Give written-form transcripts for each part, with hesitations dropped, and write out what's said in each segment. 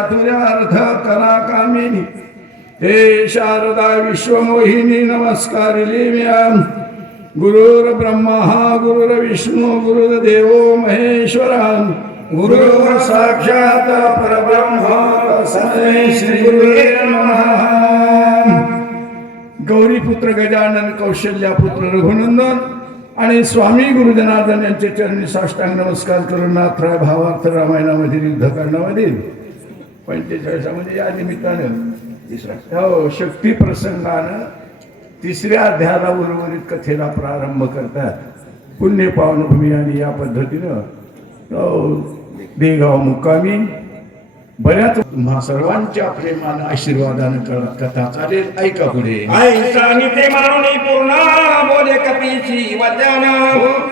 चातुर्यार्थ कला कामिनी हे शारदा विश्वमोहिनी नमस्कारिली म्या गुरुर ब्रह्मा गुरुर्विष्णू गुरुर्देवो महेश्वरा गुरुर् साक्षात परब्रह्म तस्मै श्री गुरुवे नमः। गौरीपुत्र गजानन कौशल्यापुत्र रघुनंदन आणि स्वामी गुरुजनार्दन यांचे चरणी साष्टांग नमस्कार करून नाथराय भावार्थ रामायणामधील युद्धकांडामधील 45 या निमित्तानं शक्ती प्रसंगानं तिसऱ्या अध्यायाला उर्वरित कथेला प्रारंभ करतात। पुण्य पावनभूमी आणि या पद्धतीनं देगाव मुक्कामी बऱ्याच सर्वांच्या प्रेमानं आशीर्वादानं कथा चालेल। ऐका पुढे। प्रेमाने पूर्ण बोले कपीची वचन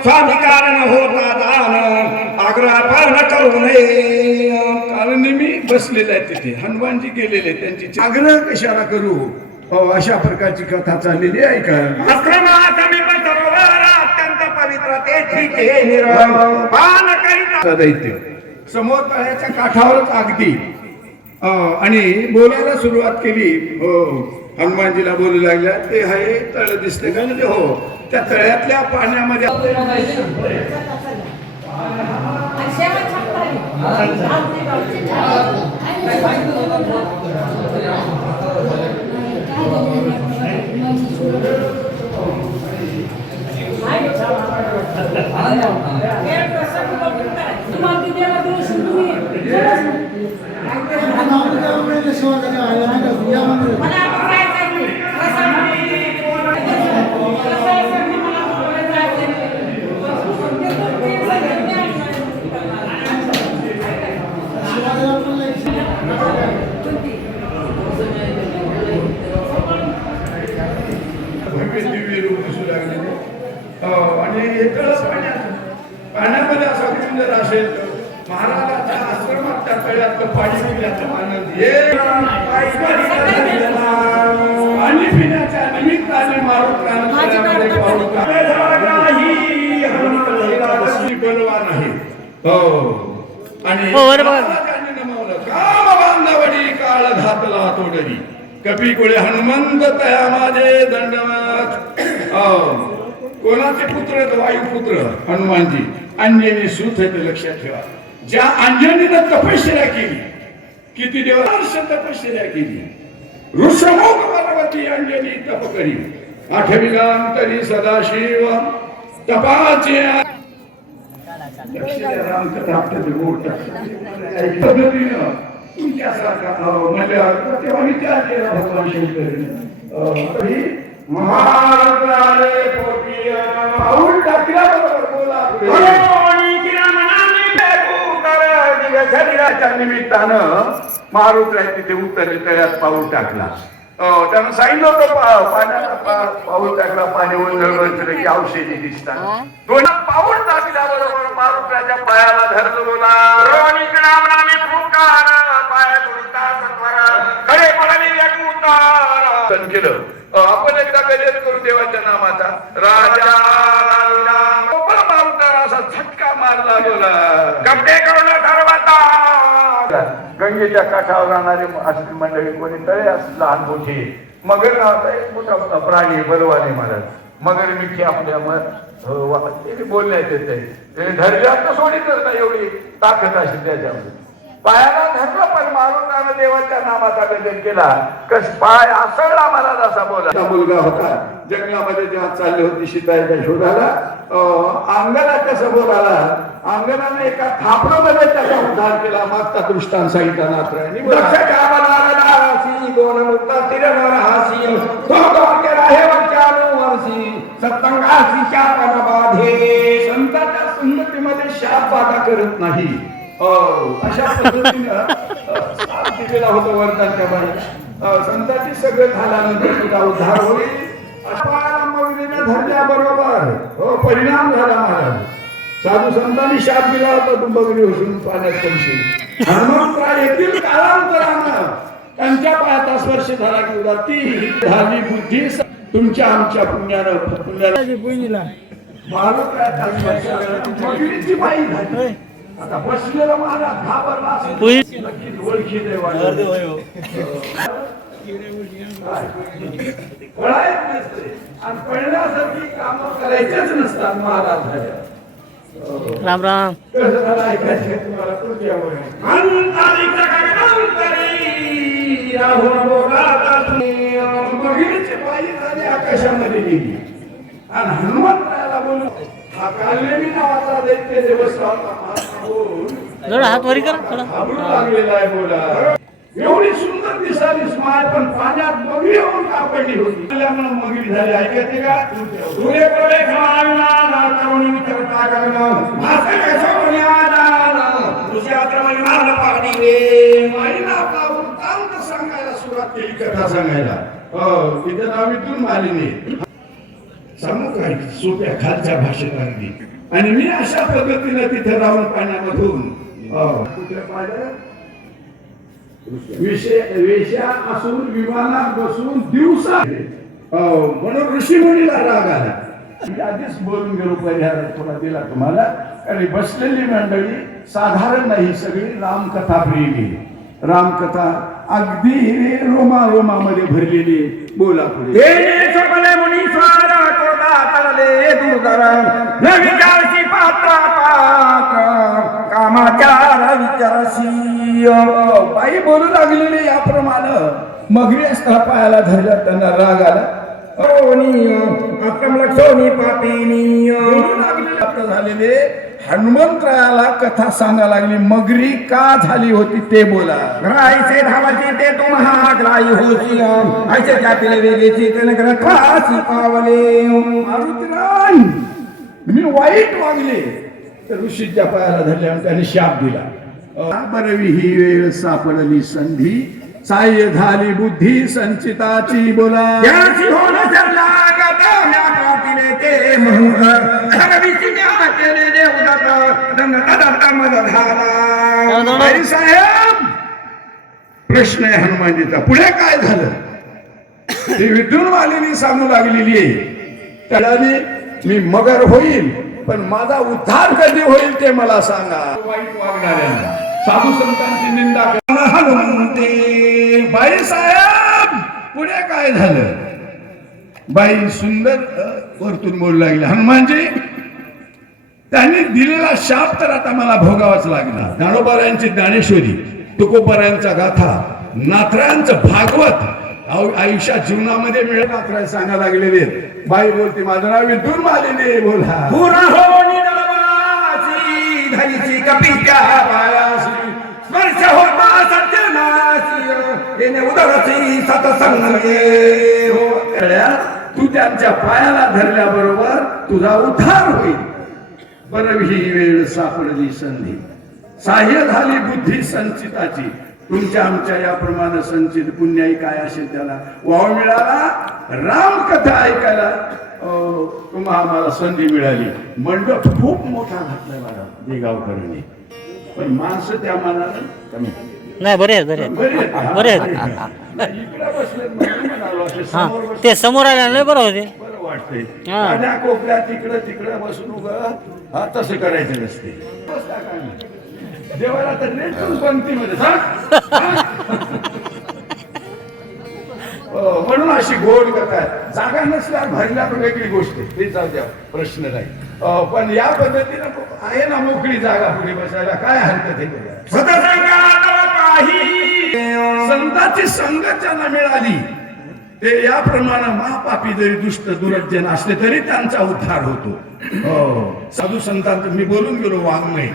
स्वामी कारण होता दान आग्रह पण करू नये। कारण मी बसलेले आहे तिथे हनुमानजी गेलेले त्यांची आग्रह कशाला करू अशा प्रकारची कथा चाललेली आहे। ऐका अत्यंत पवित्र दैत्य समोर तळ्याच्या काठावरच अगदी आणि बोलायला सुरुवात केली। हो हनुमानजीला बोलू लागल्या ते आहे तळ दिसते का म्हणजे हो त्या तळ्यातल्या पाण्यामध्ये पाण्यामध्ये असा सुंदर असेल महाराजाच्या आश्रमात त्या तळ्यातलं पाणी पिण्याचा आनंद पाणी पिण्याच्या निमित्ताने बलवान आहे। हो आणि नमवलं काम बांधवडी काळ घातला तोडली कपी कुळे हनुमंत तया माझे दंडवत। कोणाचे पुत्र वायुपुत्र हनुमानजी अंजनी सूत हे लक्षात ठेवा। ज्या अंजनीनं तपश्चर्या केली किती वर्ष तपश्चर्या केली ऋषमुख पार्वती अंजनी तप करी आठविलांतरी सदाशिव तपाचे तुमच्यासारखा तेव्हा विचार केला भगवान शंकर महाराजाने पाऊल टाकल्याबरोबर बोला शरीराच्या निमित्तानं मारुतीला तिथे उतरले तळ्यात पाऊल टाकला। त्यानं सांगितलं होतं पाण्याचा पाऊल टाकला पाणी ओंजळलं की औषधी दिसतात। पाऊल टाकल्याबरोबर मारुतीच्या पायाला धरलं बोला केलं। आपण एकदा गजर करू देवाच्या नामाचा राजा असा झटका मारला बोला कपडे करून ठरवता। गंगेच्या काठावर राहणारे असली मंडळी कोणी तळे असं लहान मोठे मगर नावाचा एक मोठा प्राणी बलवाने महाराज मगर मिठी आपल्या बोलण्यात येते धरल्यात सोडीतच नाही एवढी ताकद अशी त्याच्यामध्ये पायाला धरलं पण मारुतीने देवाच्या नामाचा गजर केला कस पाय असळला मला असा बोला। मुलगा होता जंगलामध्ये जेव्हा चालली होती सीताच्या शोधाला अंगणाच्या समोर आला अंगणाने एका थापडामध्ये त्याचा उद्धार केला। मागचा दृष्टांत सांगितला नाथरायांनी दोन मुक्ता तिरहासी संतांच्या संगतीमध्ये शाप बाधा करत नाही अशा पद्धतीनं दिलेला होता वरदान त्या बाईला। संतांची सगळं झाल्यानंतर तुझा उद्धार होईल धरल्याबरोबर परिणाम झाला महाराज। साधू संतांनी शाप दिला होता तुंबगिरी हुसून पाण्यात पडशील हनुमंतराय येथील कालांतरानं त्यांच्या पायाचा स्पर्श झाला की ती झाली बुद्धी तुमच्या आमच्या पुण्याला आता बसलेला महाराज घाबरला असेल. तू- नक्कीच ओळखी देवाला. पळायच नसते आणि पळण्यासारखी कामं करायचीच नसतात महाराज. राम राम. कसं झालं ऐकायचं तुम्हाला पुढच्या वेळी. अंतरिक्ष गगनांतरी राहून बोलाता तुम्ही. बघितली पायी झाली आकाशामध्ये गेली आणि हनुमंतरायाला बोलून हा कालनेमी नावाचा दैत्य दिवस होता महात्मा बोल जरा हात वरी करा थोडा. घाबरू लागलेला आहे बोला. एवढी सुंदर दिसाली स्माय पण पाण्यात मगरी होऊन कापडली होती. त्यामुळे मगरी झाली. ऐकायचे का तुले प्रवे खाविना ना करुणी विचरता गगन. भासे कसोनी आदान. तुझ्यात्र महिमान पाडीले. माईनं आपला वृत्तांत सांगायला सुरुवात केली. कथा सांगायला तिथं नावीतून मालिनी सांगू काय सोप्या खालच्या भाषेत अगदी. आणि मी अशा पद्धतीने तिथे राहून पाण्यामधून कुठे पाहिलं वेश्या असून विमानात बसून दिवसा म्हणून ऋषीमुनीला राग आला. मी आधीच बोलून गेलो परिहार थोडा दिला तुम्हाला. आणि बसलेली मंडळी साधारण नाही, सगळी रामकथा प्रेमी. रामकथा अगदी रोमामध्ये भरलेली. बोला पुढे. हे सबले मुनीश्वर कोदा तळले दुर्धर. न विचारशी पात्र पात्र कामाचार विचारशी. बाई बोलू लागलेली याप्रमाणे. मगरी असता पायाला धरल्या त्यांना राग आला. अक्रम लक्षोनी पापिनी. बोलू लागलेले प्राप्त झालेले हनुमंतरायाला कथा सांगा लागली. मगरी का झाली होती ते बोला. ग्राईचे धावाचे ते तू महाग्राही होती. ऐसे जातीले वेगेची ते नगर खासी पावले. मारुतीरान मी वाईट वागले तर ऋषीच्या पायाला धरल्यावर त्याने शाप दिला. बरवी ही वेळ सापडली संधी. साह्य झाली बुद्धी संचिताची बोला. याची होण सरला गदाम्या पाटीले ते मोहर. धरवीची न्या केले देवदत्त. दंग तदत्त मद झाला. आई साहेब प्रश्न आहे हनुमानजीचा. पुढे काय झालं ती विद्युन वालिनी सांगू लागलेली आहे. त्याने मी मगर होईल पण माझा उद्धार कधी होईल ते मला सांगा. वाईट वागणाऱ्यांना साधू संतांची निंदा करणं हनुमंते. बाई साहेब पुढे काय झालं. बाई सुंदर वरतून बोलू लागली. हनुमानजी त्यांनी दिलेला शाप तर आता मला भोगावाच लागला. ज्ञानोबारायांची ज्ञानेश्वरी, तुकोबारायांचा गाथा, नाथरायांचं भागवत आयुष्यात जीवनामध्ये मिळत नाथराय सांगा लागलेले. बाई बोलते माझं नाव विद्युन मालिनी. बोला. पुरा होनी दलवाची धरीची कपित्या पायासी. स्पर्श होता सत्यनासी. येणे उदरची सतसंगे. तू त्यांच्या पायाला धरल्याबरोबर तुझा उद्धार होईल. बरं ही वेळ सापडली संधी. साह्य झाली बुद्धी संचिताची. तुमच्या आमच्या याप्रमाणे संचित पुण्याई काय असेल त्याला वाव मिळाला. रामकथा ऐकायला तुम्हाला आम्हाला संधी मिळाली. मंडप खूप मोठा घातलाय मला देगावकरांनी. पण माणसं त्या मानानं कमी. नाही बरे आहेत बरे आहेत बरे आहेत. बरे आहेत. इकडे बसले म्हणून म्हणालो असे हा समोर बसले. ते समोर आल्याने बरं होते. बरं वाटतंय. हा. माझ्या कोपऱ्यात तिकडं बसून उगा तसं करायचं नसते. देवाला तर नेटून पंक्तीमध्ये म्हणून अशी गोड कथा. जागा नसल्यावर भरल्या पण वेगळी गोष्ट आहे. ते जाऊ द्या, प्रश्न नाही. पण या पद्धतीनं आहे ना मोकळी जागा पुढे बसायला काय हरकत आहे. सतसंगात काही. संतांची संगत ज्यांना मिळाली ते याप्रमाणे महापापी जरी दुष्ट दुर्जन असले तरी त्यांचा उद्धार होतो. साधू संतांचं मी बोलून गेलो वाङ्मय.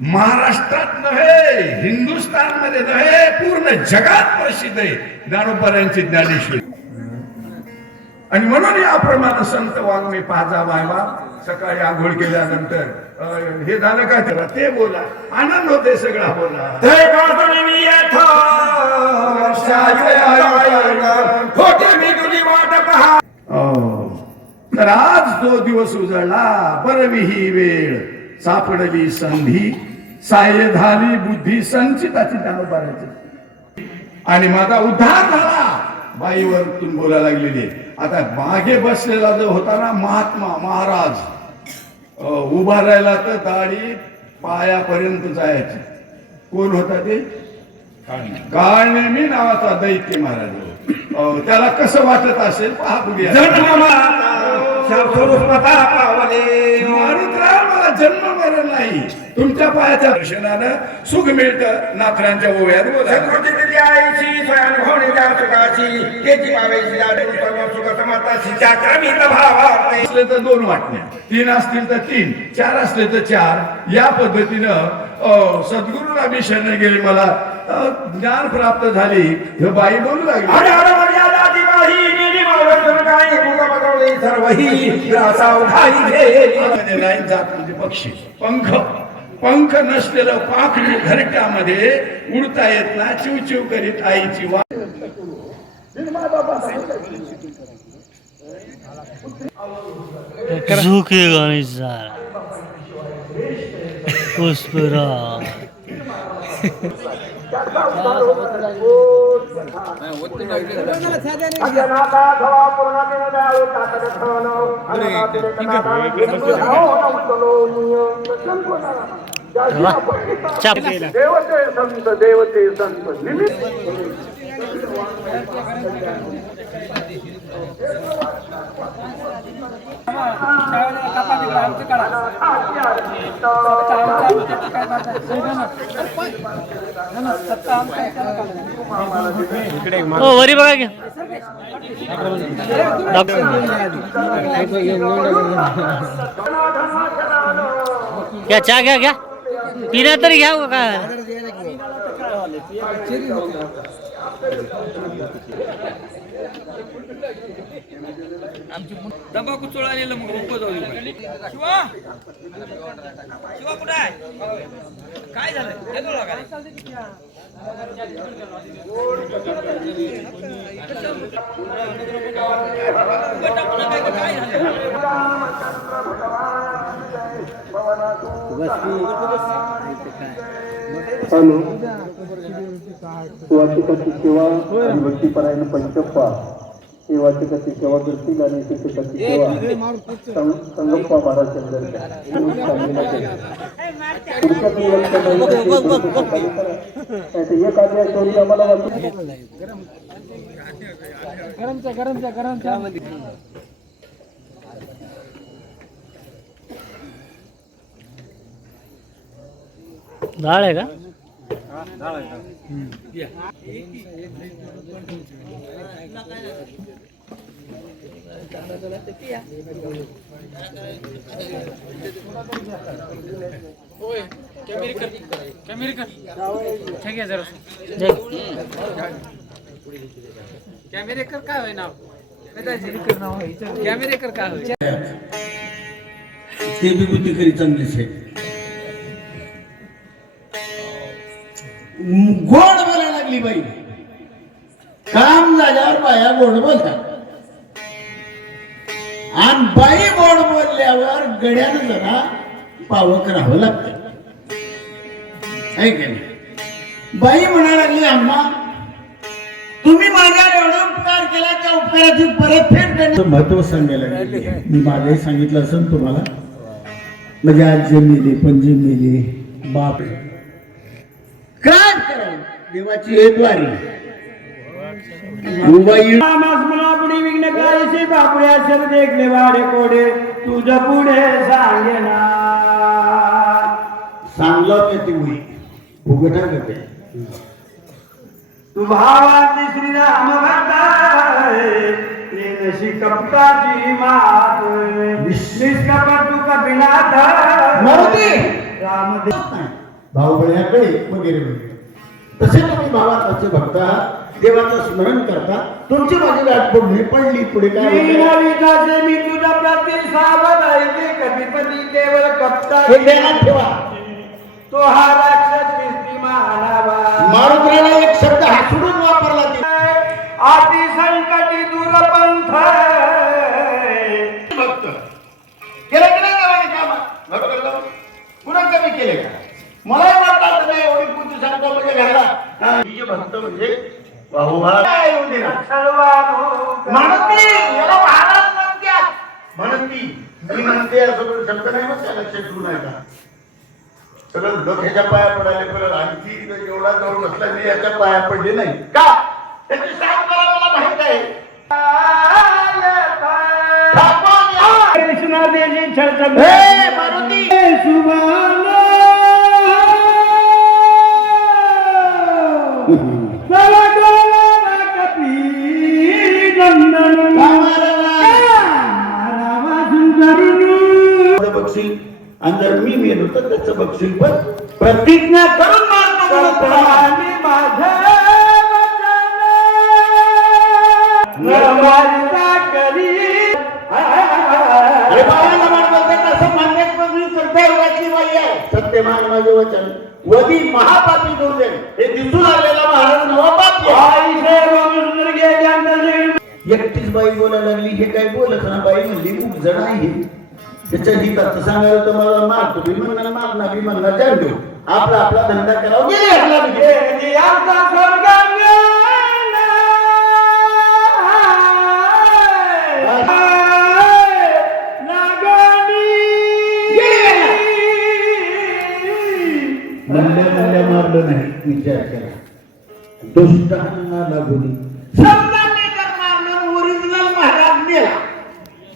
महाराष्ट्रात नव्हे, हिंदुस्थान मध्ये नव्हे, पूर्ण जगात प्रसिद्ध आहे ज्ञानोबारायांची ज्ञानेश्वरी. आणि म्हणून याप्रमाणे संत वाङ्मय पाजा वायवा. सकाळी आंघोळ केल्यानंतर हे झालं का त्याला ते बोला. आनंद होते सगळा बोला. ते काजळी मी येतो. खोटे मी तुझी वाट पहा. तर आज जो दिवस उजळला. बरवी ही वेळ सापडली संधी. साह्य झाली बुद्धी संचिताची ज्ञानोबाराची. आणि माझा उद्धार झाला. बाईवरतून बोलायला लागलेली. आता मागे बसलेला जो होता ना महात्मा महाराज उभा राहिला तर दाढी पायापर्यंत जायचे. कोण होता ते? काळनेमी नावाचा दैत्य महाराज. त्याला कसं वाटत असेल पहा बघूया. मारुतराव मला जन्म मरण नाही, तुमच्या पायाच्या दर्शनानं सुख मिळतं. नाथरांच्या ओव्यात असले तर 2 वाटण्या, 3 असतील तर 3, 4 असले तर 4. या पद्धतीनं सद्गुरूला मी शरण गेले, मला ज्ञान प्राप्त झाली. हे बाई बोलू लागली, नाही जात म्हणजे पक्षी. पंख नसलेलं पाखरू घरट्यामध्ये उडता येत ना, चिव चिव करीत आईची वाट. झुकेगा नहीं साला पुष्पराज. चाप देवते संत, देवते संत निमित्त. ओ वरी बघा की क्या चहा घ्या घ्या, पिण्या तरी घ्या का काय. तंबाखू चोळालेलं मग उभं जाऊ दे. शिवा शिवा कुठं आहे? काय झालं? येतो का? हॅलो, वाचकाची सेवा आणि भक्तीपरायण पंचप्पा हे वाचकाची सेवा करतील आणि शिक्षकाची सेवा संगप्पा महाराज हे कार्य शोधी आम्हाला डाळ आहे का? कॅमेरेकर काय होय नाव? कॅमेरेकर काय होय? ते बी बुद्धी करी चांगलीच आहे. गोड बोलायला लागली बाई. काम झाल्यावर बाया गोड बोलतात आणि बाई गोड बोलल्यावर गड्यानं जरा पावक राहावं लागतं. ऐक बाई म्हणायला लागली, अम्मा तुम्ही माझ्यावर एवढा उपकार केला, त्या उपकाराची परतफेड करण्याचं महत्व सांगायला लागले. मी मागे सांगितलं असेल तुम्हाला, म्हणजे आजी मेली, पणजी मेली, बाप काय करावं, देवाची एक वारी. विघ्न कायसे बापुड्या शर देखले वाडे कोडे तुझ्या पुढे सांगे ना. सांगलं मी ती मुली उघडा करते. तू भावाची श्रीराम भक्ताची कपटाची मात निष्कपट तू कपिनाथ राम भाऊ बळ्याकडे वगैरे वगैरे. तसे तुम्ही भावाचे भक्त आहात, देवाचं स्मरण करता. तुमची माझी गाठ पुढे पडली, पुढे काय मी तुझ्या प्रती सावध आहे. कधीपती केवळ कपटा हे ध्यानात ठेवा. तो हा राक्षस कीर्ती मानावा. मारुतीला एक शब्द हासडून वापरला आती संकटी दूरपंथ भक्त केलं की नाही देवाने काम? बरोबर पुन्हा कमी केले का? मला वाटतं तुम्ही एवढी पूर्ती सांगतो म्हणजे घराला भक्त म्हणजे म्हणती याला महाराज म्हणतात. म्हणती मी म्हणते असं शब्द नाही मग लक्षात ठेवू नये का? सगळं लोक ह्याच्या पाया पडायला परत आणखी एवढा जवळ बसला मी याच्या पाया पडले नाही का त्याची साथ करा मला माहित आहे कृष्णा देजी छळ हे मारुती बक्षील आणि जर मी मेलो तर त्याचं बक्षील पण प्रतिज्ञा करून सत्यमान माझे वचन वधी महापापी दुर्जन हे दिसून आलेला महाराज नवा पापी एकटीच बाई बोलायला लागली हे काय बोलत ना बाई म्हणली खूप जण आहे त्याच्या हिताचं सांगायला तर मला मारतो बी म्हणणार मारणार बी म्हणणार जाणतो आपला आपला धंदा करावा म्हणल्या मारलं नाही विचार करा दुष्टांना लागून ओरिजिनल महाराज मेला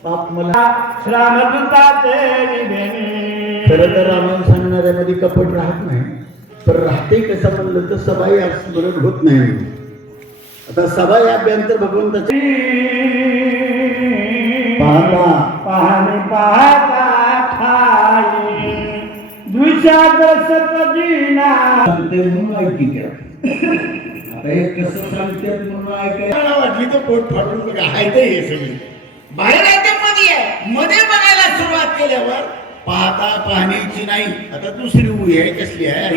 पाप मला खरं तर रामायण सांगणाऱ्यामध्ये कपट राहत नाही पण राहते कसं म्हणलं तर सबाई स्मरण होत नाही आता सबाई अभ्यंतर भगवंताची पाहता पाहणे पाहता ठाई म्हणून ऐकी आता हे कसं सांगते म्हणून ऐकायला वाटली तर पोट फाटून बघा आहे हे सगळे बाहेर आहे मध्ये आहे मध्ये बघायला सुरुवात केल्यावर पाहता पाहण्याची नाही आता दुसरी उभी आहे कसली आहे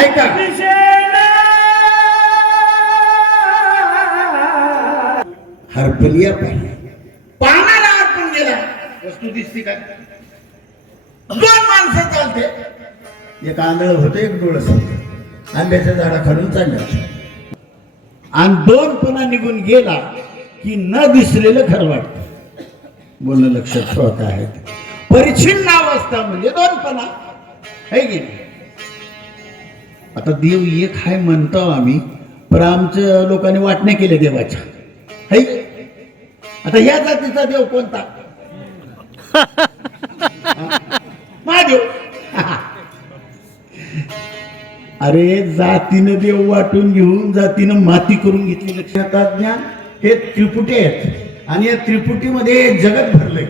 ऐका हरपलिया पाहिजे पाहणारा हरपून गेला वस्तू दिसते का दोन माणसं चालते एक आंधळ होतं एक डोळस होतं आंब्याच्या झाडाखालून चाललं आणि दोन पुन्हा निघून गेला की न दिसलेलं खरं वाटतं बोलणं लक्षात ठेवत आहेत परिच्छिन्न अवस्था म्हणजे दोनपणा है की आता देव एक हाय म्हणतो आम्ही पण आमच्या लोकांनी वाटण्या केल्या देवाच्या है आता या जातीचा देव कोणता महादेव अरे जातीनं देव वाटून घेऊन जातीनं माती करून घेतली लक्षात ज्ञान हे त्रिपुटी आहेत आणि या त्रिपुटीमध्ये जगत भरलंय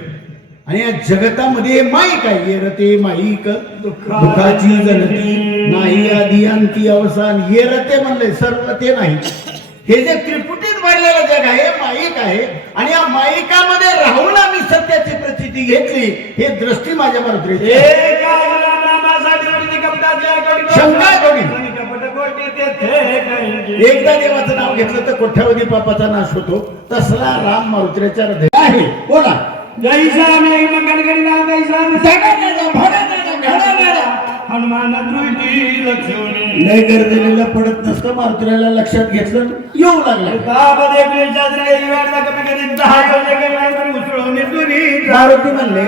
आणि या जगतामध्ये माईक आहे येरते माईक दुःखाची जनती नाही आधी अंती अवसान येरते म्हणलंय सर्व ते नाही हे जे त्रिपुटीत भरलेलं जग आहे माईक आहे आणि या माईकामध्ये राहून आम्ही सत्याची प्रचिती घेतली हे दृष्टी माझ्या मारुतीची एकदा देवाचं नाव घेतलं तर कोठ्यावधी पापाचा नाश होतो तसला राम मारुतीच्या हृदय आहे बोला हनुमान लय गरजेला पडत नसतं मारुतीला लक्षात घेतलं येऊ लागला मारुती म्हणले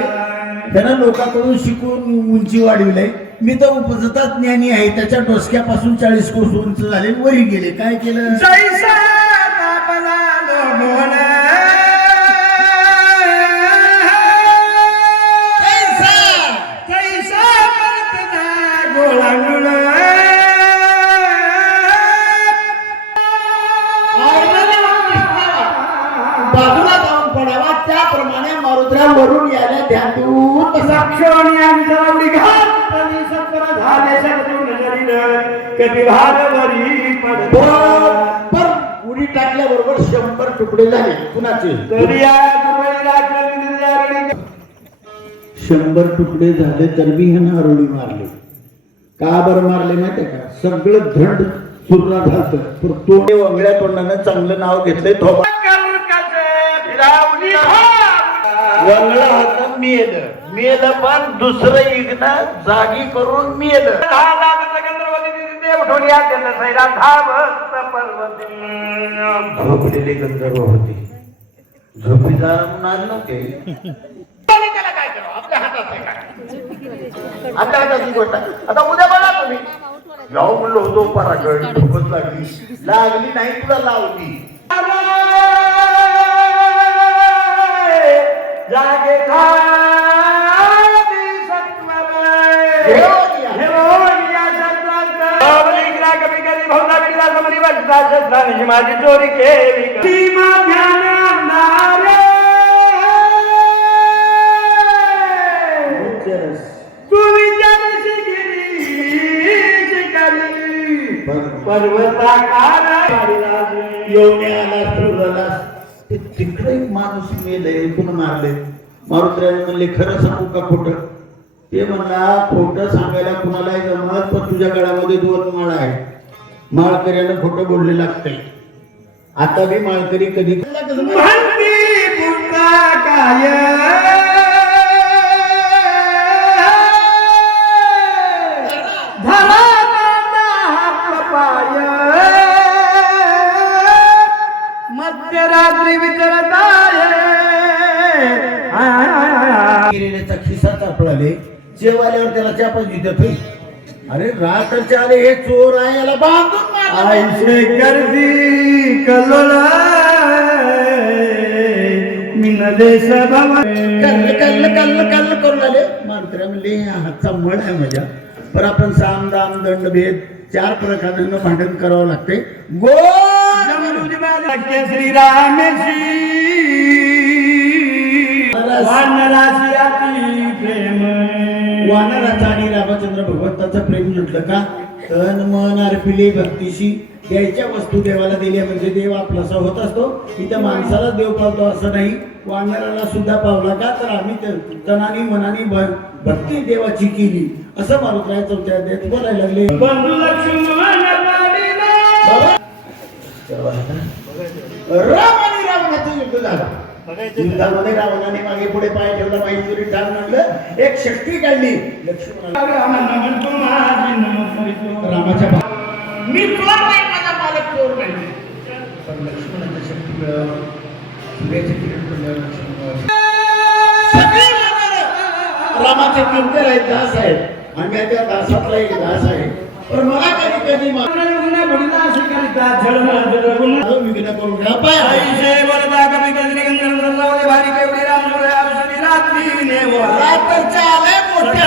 त्यानं लोकांकडून शिकून उंची वाढविलंय मी तर उपजता ज्ञानी आहे त्याच्या डोसक्यापासून 40 कोस उंच झाले वरी गेले काय केलं बाजूला जाऊन पडावा त्याप्रमाणे मारुद्रा वरून यायला ध्यान देऊन उडी टाकल्याबरोबर 100 तुकडे झाले कुणाचे 100 तुकडे झाले तर मी ह्यानं आरोळी मारले का बरं मारले माहितीये का सगळं धड सुरला झालं पण तो वंगळ्या तोंडानं चांगलं नाव घेतलंय थोबा वंगळा होता मेलं पण दुसरं इग्न जागी करून मेलं उठून या जलसैरा धावत पर्वती. झोपलेले गंधर्व होते, झोपीदार म्हणून आले नव्हते. आणि त्याला काय करावं, आपल्या हातात आहे काय, आपल्या हातात ही गोष्ट आहे. आता उद्या बघा तुम्ही, जाऊ म्हणलो होतो परागड झोपच लागली, लागली नाही तुला लावली. जागे खाती सत्वमय. कमी करी भावना बिगला समरी वाटता शस्त्राने माझी चोरी केली. सीमा ध्यानारे तुम्ही जगशी गिरी शिकली पर्वताकार येवण्याला तुरला ते तिकडे माणूस मेले, पुन्हा मारले. मारुतीराज म्हणले खरं सांगू का खोटं? ते म्हणला खोटं सांगायला कुणालाही जमत, पण तुझ्या गळ्यामध्ये 2 माळ आहे, माळकऱ्यानं खोटं बोलले लागतंय. आता बी माळकरी कधी म्हणती पुन्हा काय धरा बांधा हात पाय मध्यरात्री विचारताय गिरेल्याचा खिसा सापडाले, जेवायल्यावर त्याला चापच देतात. अरे रात्रच्या आले, हे चोर आहे, याला बांधून मार. आईशे गर्दी कलोला मिनले सभा कल्ल कल्ल कल्ल कल्ल करून आले. मारुतीराज म्हणले हातचा मळ आहे माझ्या, पण आपण साम दाम दंड भेद 4 प्रकारानं भांडण करावं लागते. श्रीरामेशी वानराशी प्रेम. वानराचा आणि रामचंद्र भगवंताचं प्रेम जुटलं का? तन मन अर्पिले भक्तीशी. द्यायच्या वस्तू देवाला दिल्या म्हणजे देव आपलासा होत असतो. इथं माणसाला देव पावतो असं नाही, वानराला सुद्धा पावला का तर आम्ही तनानी मनानी भक्ती देवाची केली असं मारुतीराज 4थ्या अध्यायात बोलायला लागले. बंधू लक्ष्मण राम आणि रावणाचं युद्ध झालं. युद्धामध्ये रावणाने मागे पुढे पाय ठेवला, माहिती ठार म्हणलं, एक शक्ती काढली लक्ष्मणाला. रामाच्या मी चोर नाही, माझा मालक चोर नाही, पण लक्ष्मणाची शक्ती मिळाली. सूर्याचे किरण पडल्यावर लक्ष्मण सगळे वानरं रामाचे किंकर आहेत, दास आहेत, आणि त्या दासातला एक दास आहे. पण मला कधी कधी विघ्न करून घ्या पाय. रात्रच्या आले मोठ्या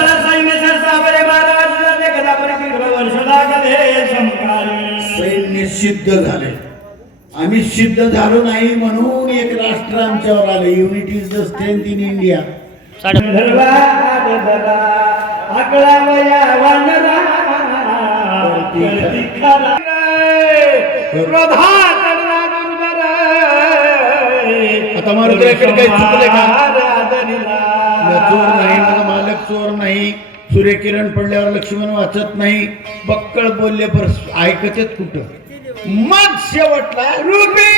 सैन्य सिद्ध झाले, आम्ही सिद्ध झालो नाही म्हणून एक राष्ट्र आमच्यावर आले. Unity is the strength in India. आता मारुतीकडे काही चुकले का? चोर नाही, माझा मालक चोर नाही. सूर्यकिरण पडल्यावर लक्ष्मण वाचत नाही, बक्कळ बोलले पर ऐकतेत कुठं. मग शेवटला रूपी